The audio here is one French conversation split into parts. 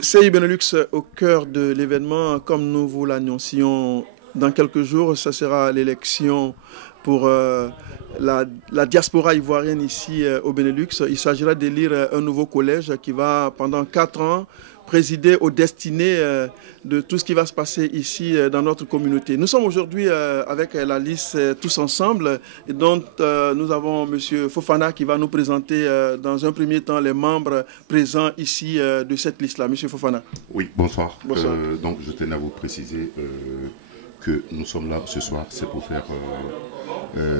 C'est Benelux au cœur de l'événement. Comme nous vous l'annoncions, dans quelques jours, ce sera l'élection pour la diaspora ivoirienne ici au Benelux. Il s'agira d'élire un nouveau collège qui va pendant 4 ans présider aux destinées de tout ce qui va se passer ici dans notre communauté. Nous sommes aujourd'hui avec la liste Tous Ensemble, et dont nous avons M. Fofana qui va nous présenter dans un premier temps les membres présents ici de cette liste-là. M. Fofana. Oui, bonsoir. Bonsoir. Donc je tenais à vous préciser que nous sommes là ce soir, c'est pour faire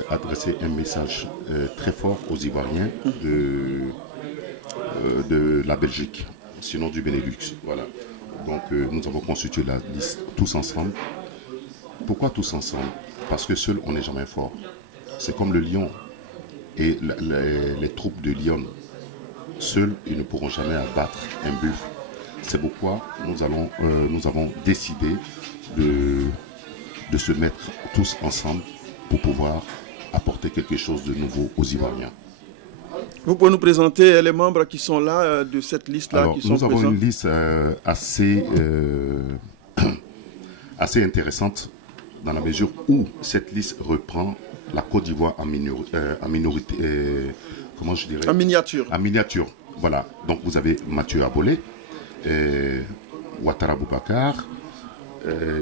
adresser un message très fort aux Ivoiriens de la Belgique, sinon du Benelux. Voilà. Donc nous avons constitué la liste Tous Ensemble. Pourquoi Tous Ensemble? Parce que seul on n'est jamais fort. C'est comme le lion et les troupes de Lyon. Seuls ils ne pourront jamais abattre un buffle. C'est pourquoi nous avons décidé de se mettre tous ensemble pour pouvoir apporter quelque chose de nouveau aux Ivoiriens. Vous pouvez nous présenter les membres qui sont là de cette liste-là? Nous avons une liste assez intéressante dans la mesure où cette liste reprend la Côte d'Ivoire en minorité, comment je dirais? En miniature. En miniature, voilà. Donc vous avez Mathieu Abolé, Ouattara Boubacar,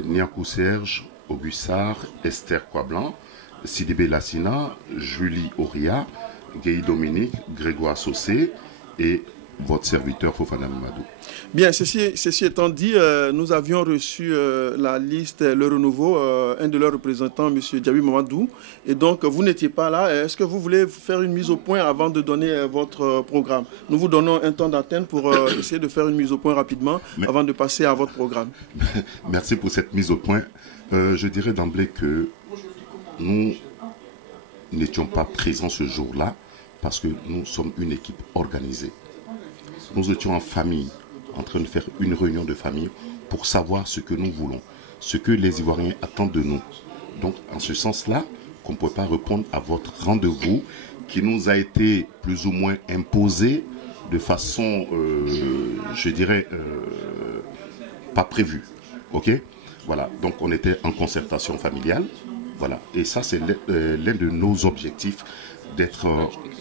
Niankou Serge, Augustar, Esther Kwablan, Sidibé Lassina, Julie Auria, Guy Dominique, Grégoire Saucé et votre serviteur Fofana Mamadou. Bien, ceci étant dit, nous avions reçu la liste Le Renouveau, un de leurs représentants, M. Diaby Mamadou, et donc vous n'étiez pas là. Est-ce que vous voulez faire une mise au point avant de donner votre programme? Nous vous donnons un temps d'antenne pour essayer de faire une mise au point rapidement avant de passer à votre programme. Merci pour cette mise au point. Je dirais d'emblée que nous n'étions pas présents ce jour-là parce que nous sommes une équipe organisée. Nous étions en famille, en train de faire une réunion de famille pour savoir ce que nous voulons, ce que les Ivoiriens attendent de nous. Donc, en ce sens-là, qu'on ne peut pas répondre à votre rendez-vous qui nous a été plus ou moins imposé de façon, je dirais, pas prévue. Ok? Voilà. Donc, on était en concertation familiale. Voilà. Et ça, c'est l'un de nos objectifs, d'être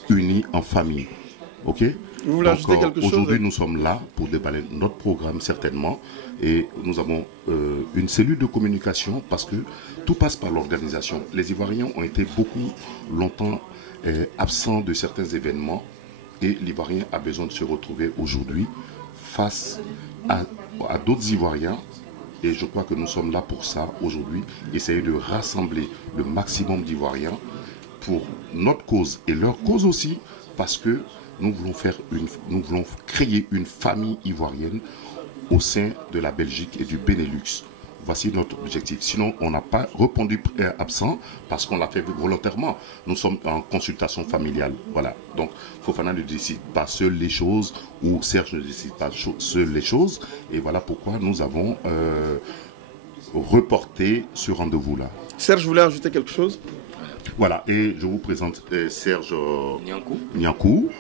unis en famille. Ok? Vous voulez ajouter quelque chose? Aujourd'hui, nous sommes là pour déballer notre programme, certainement. Et nous avons une cellule de communication parce que tout passe par l'organisation. Les Ivoiriens ont été beaucoup longtemps absents de certains événements. Et l'Ivoirien a besoin de se retrouver aujourd'hui face à d'autres Ivoiriens. Et je crois que nous sommes là pour ça aujourd'hui. Essayer de rassembler le maximum d'Ivoiriens pour notre cause et leur cause aussi. Parce que nous voulons créer une famille ivoirienne au sein de la Belgique et du Benelux. Voici notre objectif. Sinon, on n'a pas répondu absent parce qu'on l'a fait volontairement. Nous sommes en consultation familiale. Voilà. Donc, Fofana ne décide pas seul les choses ou Serge ne décide pas seul les choses. Et voilà pourquoi nous avons reporté ce rendez-vous-là. Serge voulait ajouter quelque chose? Voilà. Et je vous présente Serge Niankou,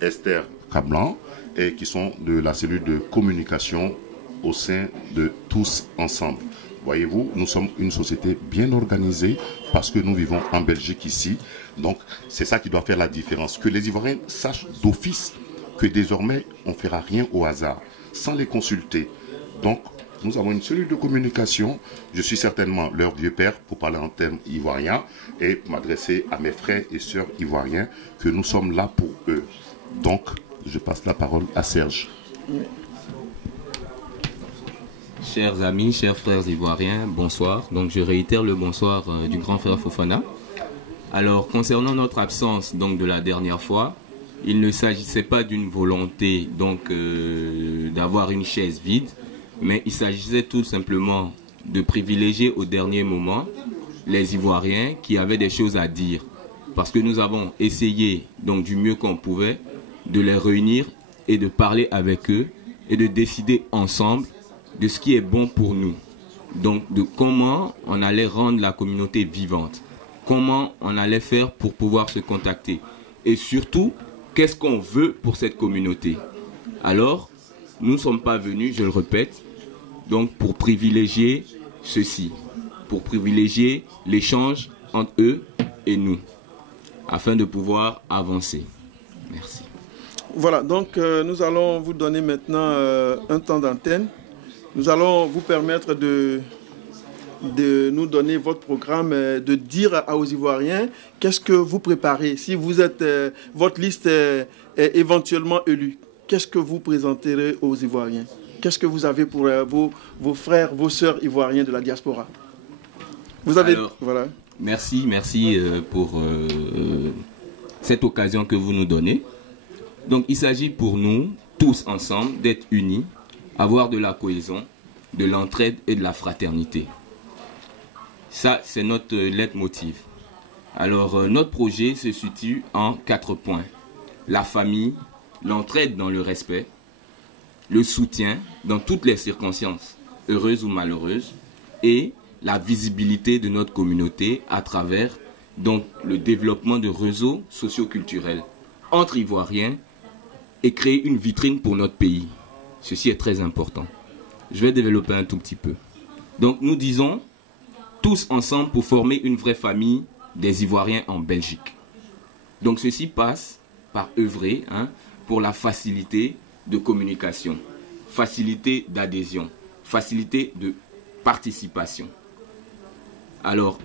Esther Kwablan, et qui sont de la cellule de communication au sein de Tous Ensemble. Voyez-vous, nous sommes une société bien organisée parce que nous vivons en Belgique ici. Donc, c'est ça qui doit faire la différence. Que les Ivoiriens sachent d'office que désormais, on ne fera rien au hasard, sans les consulter. Donc, nous avons une cellule de communication. Je suis certainement leur vieux père pour parler en termes ivoiriens et m'adresser à mes frères et sœurs ivoiriens que nous sommes là pour eux. Donc, je passe la parole à Serge. Chers amis, chers frères ivoiriens, bonsoir. Donc je réitère le bonsoir du grand frère Fofana. Alors concernant notre absence donc de la dernière fois, il ne s'agissait pas d'une volonté donc d'avoir une chaise vide, mais il s'agissait tout simplement de privilégier au dernier moment les Ivoiriens qui avaient des choses à dire. Parce que nous avons essayé donc du mieux qu'on pouvait de les réunir et de parler avec eux et de décider ensemble de ce qui est bon pour nous. Donc, de comment on allait rendre la communauté vivante. Comment on allait faire pour pouvoir se contacter. Et surtout, qu'est-ce qu'on veut pour cette communauté. Alors, nous ne sommes pas venus, je le répète, donc pour privilégier ceci. Pour privilégier l'échange entre eux et nous. Afin de pouvoir avancer. Merci. Voilà, donc nous allons vous donner maintenant un temps d'antenne. Nous allons vous permettre de nous donner votre programme, de dire aux Ivoiriens qu'est-ce que vous préparez. Si vous êtes, votre liste est éventuellement élue, qu'est-ce que vous présenterez aux Ivoiriens? Qu'est-ce que vous avez pour vos frères, vos sœurs ivoiriens de la diaspora? Vous avez... Alors, voilà. Merci pour cette occasion que vous nous donnez. Donc, il s'agit pour nous, tous ensemble, d'être unis, avoir de la cohésion, de l'entraide et de la fraternité. Ça, c'est notre leitmotiv. Alors, notre projet se situe en 4 points. La famille, l'entraide dans le respect, le soutien dans toutes les circonstances, heureuses ou malheureuses, et la visibilité de notre communauté à travers donc, le développement de réseaux socioculturels entre Ivoiriens et créer une vitrine pour notre pays. Ceci est très important. Je vais développer un tout petit peu. Donc nous disons tous ensemble pour former une vraie famille des Ivoiriens en Belgique. Donc ceci passe par œuvrer pour la facilité de communication, facilité d'adhésion, facilité de participation. Alors,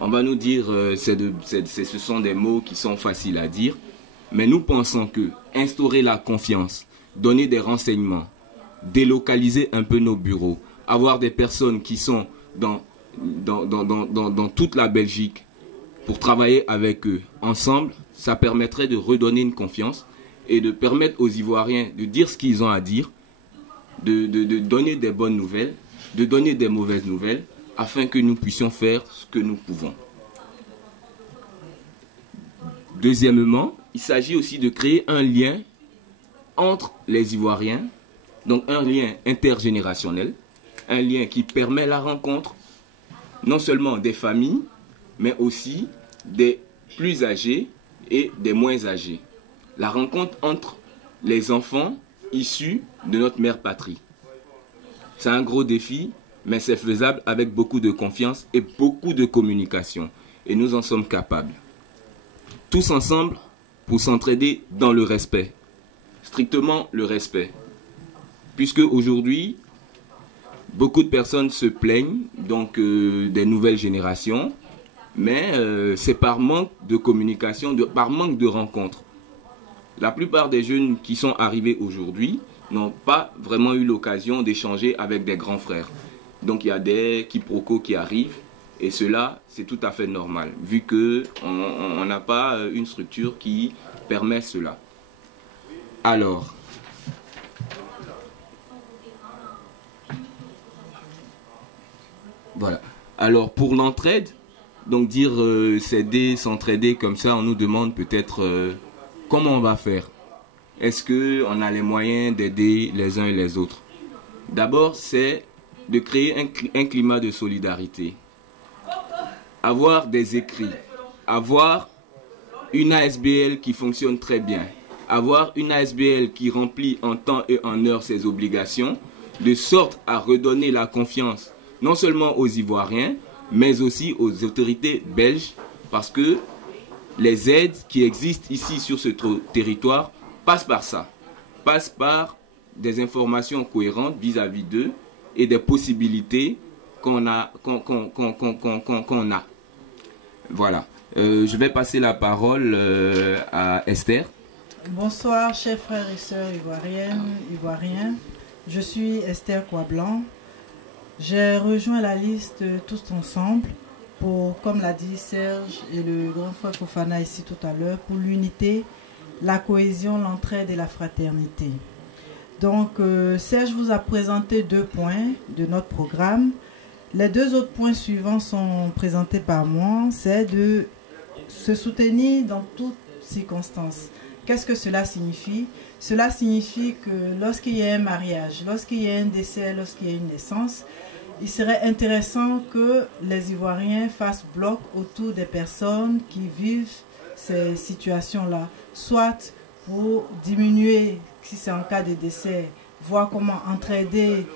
on va nous dire, ce sont des mots qui sont faciles à dire, mais nous pensons que instaurer la confiance, donner des renseignements, délocaliser un peu nos bureaux, avoir des personnes qui sont dans toute la Belgique pour travailler avec eux ensemble, ça permettrait de redonner une confiance et de permettre aux Ivoiriens de dire ce qu'ils ont à dire, de donner des bonnes nouvelles, de donner des mauvaises nouvelles, afin que nous puissions faire ce que nous pouvons. Deuxièmement, il s'agit aussi de créer un lien entre les Ivoiriens, donc un lien intergénérationnel, un lien qui permet la rencontre non seulement des familles, mais aussi des plus âgés et des moins âgés. La rencontre entre les enfants issus de notre mère patrie. C'est un gros défi, mais c'est faisable avec beaucoup de confiance et beaucoup de communication. Et nous en sommes capables. Tous ensemble pour s'entraider dans le respect. Strictement le respect. Puisque aujourd'hui, beaucoup de personnes se plaignent donc des nouvelles générations, mais c'est par manque de communication, par manque de rencontres. La plupart des jeunes qui sont arrivés aujourd'hui n'ont pas vraiment eu l'occasion d'échanger avec des grands frères. Donc il y a des quiproquos qui arrivent et cela c'est tout à fait normal vu qu'on n'a pas une structure qui permet cela. Alors, voilà. Alors pour l'entraide, donc dire s'aider, s'entraider comme ça, on nous demande peut-être comment on va faire. Est-ce qu'on a les moyens d'aider les uns et les autres? D'abord, c'est de créer un climat de solidarité. Avoir des écrits, avoir une ASBL qui fonctionne très bien, avoir une ASBL qui remplit en temps et en heure ses obligations, de sorte à redonner la confiance non seulement aux Ivoiriens, mais aussi aux autorités belges, parce que les aides qui existent ici sur ce territoire passent par ça, passent par des informations cohérentes vis-à-vis d'eux et des possibilités qu'on a. Voilà. Je vais passer la parole à Esther. Bonsoir, chers frères et sœurs ivoiriens. Je suis Esther Coiblanc. J'ai rejoint la liste Tous Ensemble pour, comme l'a dit Serge et le grand frère Fofana ici tout à l'heure, pour l'unité, la cohésion, l'entraide et la fraternité. Donc, Serge vous a présenté 2 points de notre programme. Les 2 autres points suivants sont présentés par moi. C'est de se soutenir dans toutes circonstances. Qu'est-ce que cela signifie? Cela signifie que lorsqu'il y a un mariage, lorsqu'il y a un décès, lorsqu'il y a une naissance, il serait intéressant que les Ivoiriens fassent bloc autour des personnes qui vivent ces situations-là, soit pour diminuer, si c'est en cas de décès, voir comment entraider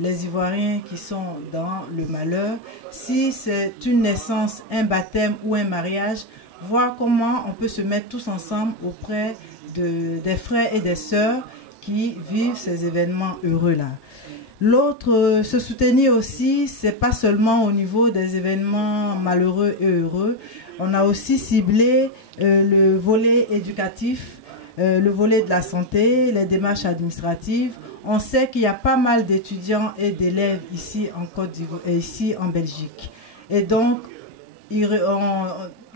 les Ivoiriens qui sont dans le malheur. Si c'est une naissance, un baptême ou un mariage, voir comment on peut se mettre tous ensemble auprès des frères et des sœurs qui vivent ces événements heureux-là. L'autre, se soutenir aussi, c'est pas seulement au niveau des événements malheureux et heureux. On a aussi ciblé le volet éducatif, le volet de la santé, les démarches administratives. On sait qu'il y a pas mal d'étudiants et d'élèves ici en Côte d'Ivoire et ici en Belgique. Et donc,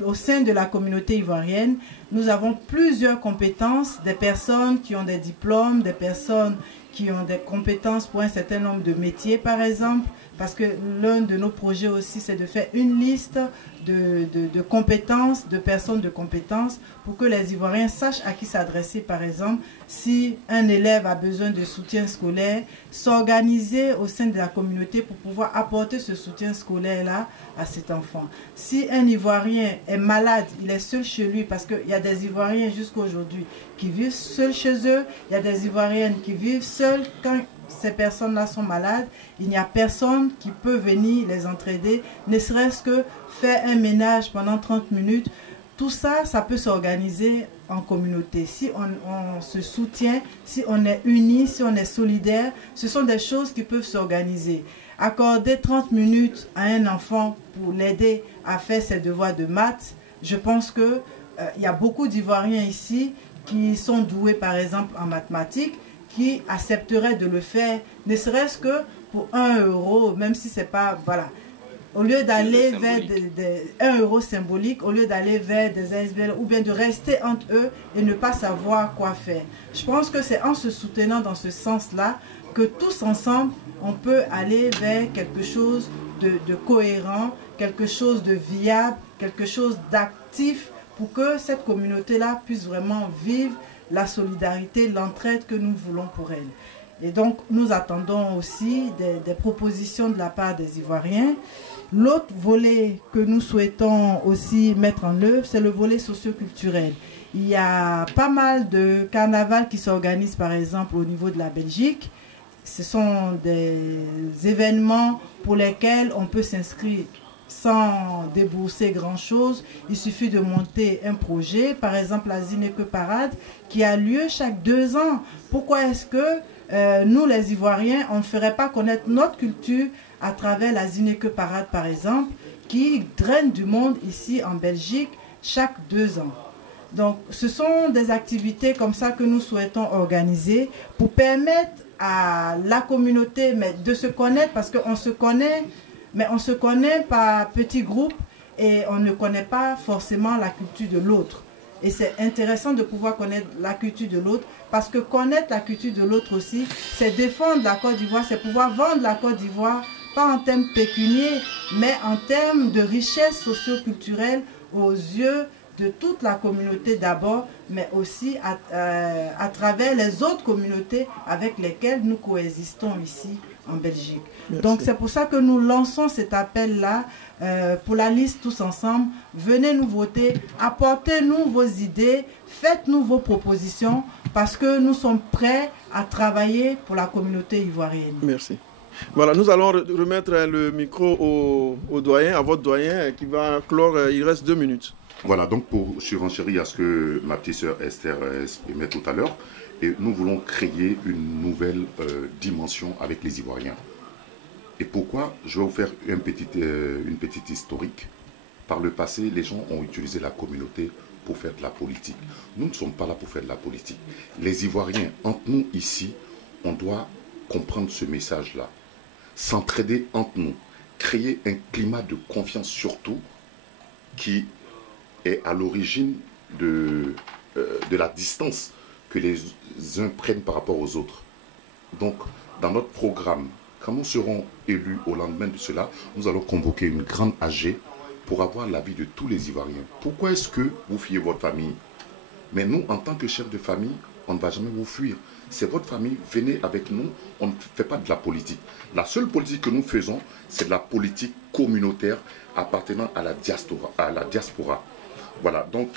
au sein de la communauté ivoirienne, nous avons plusieurs compétences, des personnes qui ont des diplômes, des personnes qui ont des compétences pour un certain nombre de métiers, par exemple, parce que l'un de nos projets aussi, c'est de faire une liste de compétences, de personnes de compétences, pour que les Ivoiriens sachent à qui s'adresser, par exemple, si un élève a besoin de soutien scolaire, s'organiser au sein de la communauté pour pouvoir apporter ce soutien scolaire-là à cet enfant. Si un Ivoirien est malade, il est seul chez lui, parce qu'il y a des Ivoiriens jusqu'à aujourd'hui qui vivent seuls chez eux, il y a des Ivoiriennes qui vivent seuls quand ces personnes-là sont malades, il n'y a personne qui peut venir les entraider, ne serait-ce que faire un ménage pendant 30 minutes. Tout ça, ça peut s'organiser en communauté. Si on se soutient, si on est unis, si on est solidaire, ce sont des choses qui peuvent s'organiser. Accorder 30 minutes à un enfant pour l'aider à faire ses devoirs de maths, je pense que il y a beaucoup d'Ivoiriens ici qui sont doués, par exemple, en mathématiques, qui accepteraient de le faire, ne serait-ce que pour 1 euro, même si c'est pas, voilà. Au lieu d'aller vers 1 euro symbolique, au lieu d'aller vers des ASBL, ou bien de rester entre eux et ne pas savoir quoi faire. Je pense que c'est en se soutenant dans ce sens-là que tous ensemble, on peut aller vers quelque chose de cohérent, quelque chose de viable, quelque chose d'actif, pour que cette communauté-là puisse vraiment vivre la solidarité, l'entraide que nous voulons pour elle. Et donc, nous attendons aussi des propositions de la part des Ivoiriens. L'autre volet que nous souhaitons aussi mettre en œuvre, c'est le volet socio-culturel. Il y a pas mal de carnavals qui s'organisent, par exemple, au niveau de la Belgique. Ce sont des événements pour lesquels on peut s'inscrire sans débourser grand-chose. Il suffit de monter un projet, par exemple la Zineke Parade, qui a lieu chaque 2 ans. Pourquoi est-ce que nous, les Ivoiriens, on ne ferait pas connaître notre culture à travers la Zineke Parade, par exemple, qui draine du monde ici en Belgique chaque 2 ans. Donc, ce sont des activités comme ça que nous souhaitons organiser pour permettre à la communauté de se connaître, parce qu'on se connaît, mais on se connaît par petits groupes et on ne connaît pas forcément la culture de l'autre. Et c'est intéressant de pouvoir connaître la culture de l'autre, parce que connaître la culture de l'autre aussi, c'est défendre la Côte d'Ivoire, c'est pouvoir vendre la Côte d'Ivoire, pas en termes pécuniaires, mais en termes de richesse socio-culturelle aux yeux de toute la communauté d'abord, mais aussi à travers les autres communautés avec lesquelles nous coexistons ici en Belgique. Merci. Donc c'est pour ça que nous lançons cet appel-là pour la liste Tous Ensemble. Venez nous voter, apportez-nous vos idées, faites-nous vos propositions, parce que nous sommes prêts à travailler pour la communauté ivoirienne. Merci. Voilà, nous allons remettre le micro au doyen, à votre doyen, qui va clore, il reste 2 minutes. Voilà, donc pour surenchérir à ce que ma petite sœur Esther exprimait tout à l'heure, et nous voulons créer une nouvelle dimension avec les Ivoiriens. Et pourquoi? Je vais vous faire une petite historique. Par le passé, les gens ont utilisé la communauté pour faire de la politique. Nous ne sommes pas là pour faire de la politique. Les Ivoiriens, entre nous ici, on doit comprendre ce message-là. S'entraider entre nous. Créer un climat de confiance surtout qui est à l'origine de la distance que les uns prennent par rapport aux autres. Donc, dans notre programme, quand nous serons élus au lendemain de cela, nous allons convoquer une grande AG pour avoir l'avis de tous les Ivoiriens. Pourquoi est-ce que vous fiez votre famille? Mais nous, en tant que chef de famille, on ne va jamais vous fuir. C'est votre famille, venez avec nous, on ne fait pas de la politique. La seule politique que nous faisons, c'est de la politique communautaire appartenant à la diaspora. Voilà, donc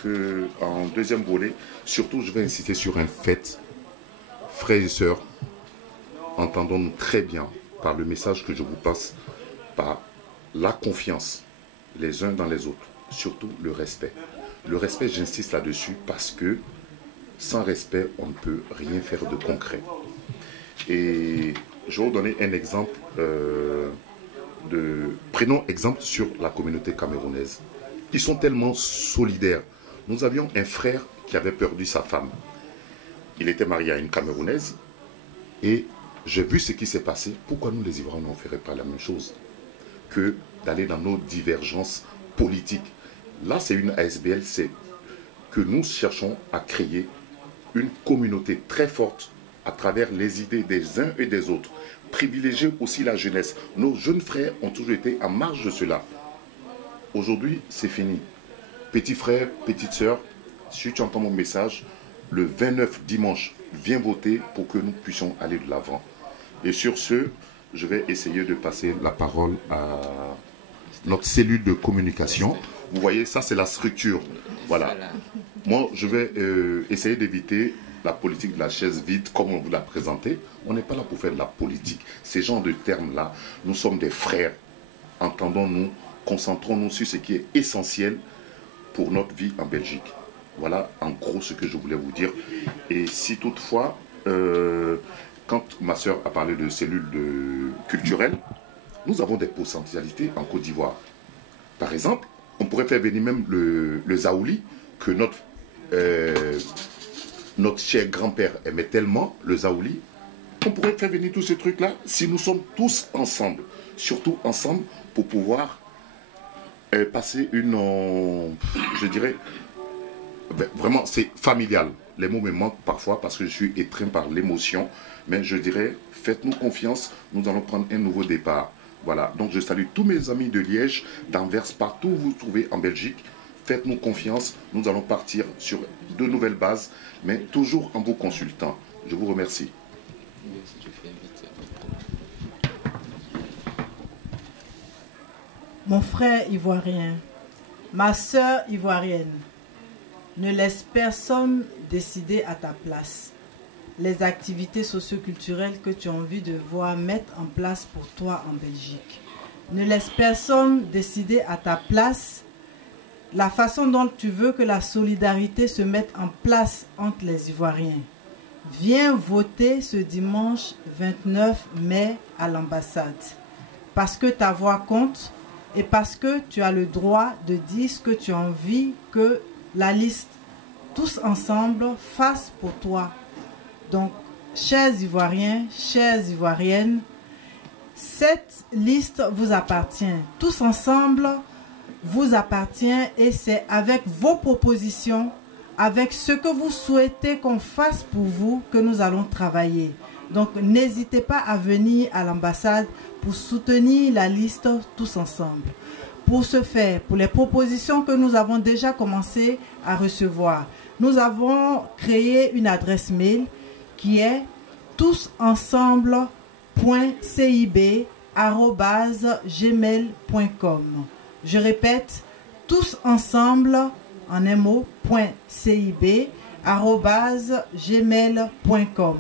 en deuxième volet, surtout je vais insister sur un fait. Frères et sœurs, entendons-nous très bien par le message que je vous passe, par la confiance les uns dans les autres, surtout le respect. Le respect, j'insiste là-dessus parce que sans respect, on ne peut rien faire de concret. Et je vais vous donner un exemple, prenons exemple sur la communauté camerounaise. Ils sont tellement solidaires. Nous avions un frère qui avait perdu sa femme. Il était marié à une Camerounaise et j'ai vu ce qui s'est passé. Pourquoi nous les Ivoiriens ne ferions pas la même chose que d'aller dans nos divergences politiques? Là, c'est une ASBL, c'est que nous cherchons à créer une communauté très forte à travers les idées des uns et des autres. Privilégier aussi la jeunesse. Nos jeunes frères ont toujours été en marge de cela. Aujourd'hui, c'est fini. Petit frère, petite sœur, si tu entends mon message, le 29 dimanche, viens voter pour que nous puissions aller de l'avant. Et sur ce, je vais essayer de passer la parole à notre cellule de communication. Vous voyez, ça c'est la structure. Voilà. Moi, je vais essayer d'éviter la politique de la chaise vide comme on vous l'a présenté. On n'est pas là pour faire de la politique. Ces genres de termes-là, nous sommes des frères. Entendons-nous, concentrons-nous sur ce qui est essentiel pour notre vie en Belgique. Voilà en gros ce que je voulais vous dire. Et si toutefois, quand ma soeur a parlé de cellules culturelles, nous avons des potentialités en Côte d'Ivoire. Par exemple, on pourrait faire venir même le Zaouli, que notre cher grand-père aimait tellement, le Zaouli. On pourrait faire venir tous ces trucs-là si nous sommes tous ensemble, surtout ensemble pour pouvoir passer une, je dirais, vraiment c'est familial. Les mots me manquent parfois parce que je suis étreint par l'émotion, mais je dirais, faites-nous confiance, nous allons prendre un nouveau départ. Voilà, donc je salue tous mes amis de Liège, d'Anvers, partout où vous vous trouvez en Belgique. Faites-nous confiance, nous allons partir sur de nouvelles bases, mais toujours en vous consultant. Je vous remercie. Mon frère ivoirien, ma sœur ivoirienne, ne laisse personne décider à ta place les activités socio-culturelles que tu as envie de voir mettre en place pour toi en Belgique. Ne laisse personne décider à ta place la façon dont tu veux que la solidarité se mette en place entre les Ivoiriens. Viens voter ce dimanche 29 mai à l'ambassade. Parce que ta voix compte et parce que tu as le droit de dire ce que tu as envie que la liste tous ensemble fasse pour toi. Donc, chers Ivoiriens, chères Ivoiriennes, cette liste vous appartient. Tous ensemble vous appartient et c'est avec vos propositions, avec ce que vous souhaitez qu'on fasse pour vous que nous allons travailler. Donc, n'hésitez pas à venir à l'ambassade pour soutenir la liste tous ensemble. Pour ce faire, pour les propositions que nous avons déjà commencé à recevoir, nous avons créé une adresse mail qui est tousensemble.cib@gmail.com. Je répète, tousensemble en un mot, .cib@gmail.com.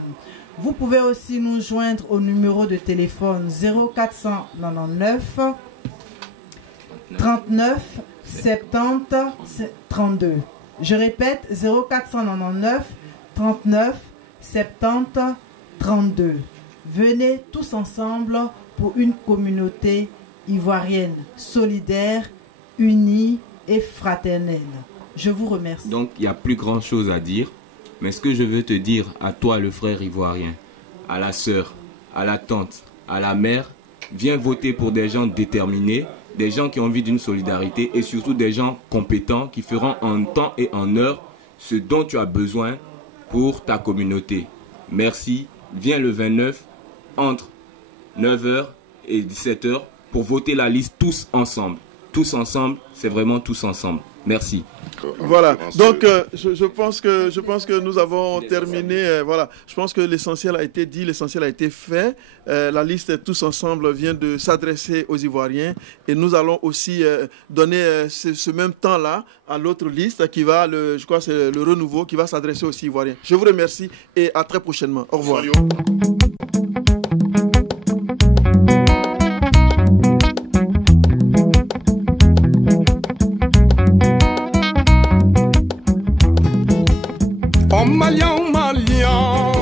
Vous pouvez aussi nous joindre au numéro de téléphone 0499 39 70 32. Je répète, 0499 39 70 32. Venez tous ensemble pour une communauté ivoirienne solidaire, unie et fraternelle. Je vous remercie. Donc, il n'y a plus grand chose à dire. Mais ce que je veux te dire à toi, le frère ivoirien, à la sœur, à la tante, à la mère, viens voter pour des gens déterminés, des gens qui ont envie d'une solidarité et surtout des gens compétents qui feront en temps et en heure ce dont tu as besoin pour ta communauté. Merci. Viens le 29 entre 9h et 17h pour voter la liste tous ensemble. Tous ensemble, c'est vraiment tous ensemble. Merci. Voilà, donc je pense que nous avons terminé, voilà, je pense que l'essentiel a été dit, l'essentiel a été fait, la liste Tous Ensemble vient de s'adresser aux Ivoiriens et nous allons aussi donner ce même temps-là à l'autre liste qui va, je crois c'est le Renouveau qui va s'adresser aux Ivoiriens. Je vous remercie et à très prochainement. Au revoir. Malian, Malian.